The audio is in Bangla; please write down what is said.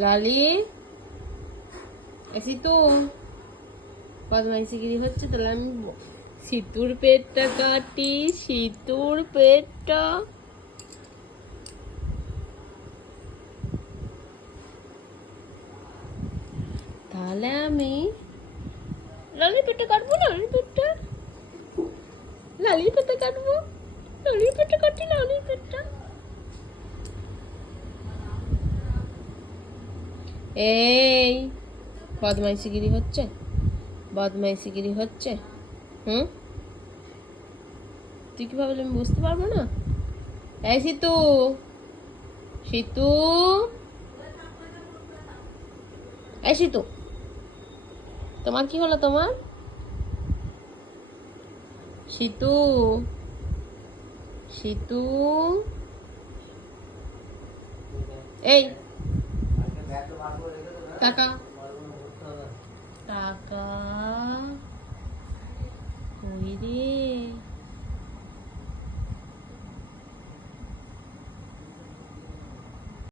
লালি সিতু বদমাইশিগিরি হচ্ছে, তাহলে আমি সিতুর পেটটা কাটি। সিতুর পেটটা তাহলে আমি লালির পেটটা কাটবো। লালির পেটটা কাটবো। লালির পেটটা কাটি। লালির পেটটা এই বদমাইশিগিরি হচ্ছে, বদমাইশিগিরি হচ্ছে। হুম, তুই কি ভাবলি আমি বুঝতে পারবো না? এই সিতু, সিতু, এই সিতু, তোমার কি হলো? তোমার সিতু, সিতু, এই টাকা টাকা কই রে?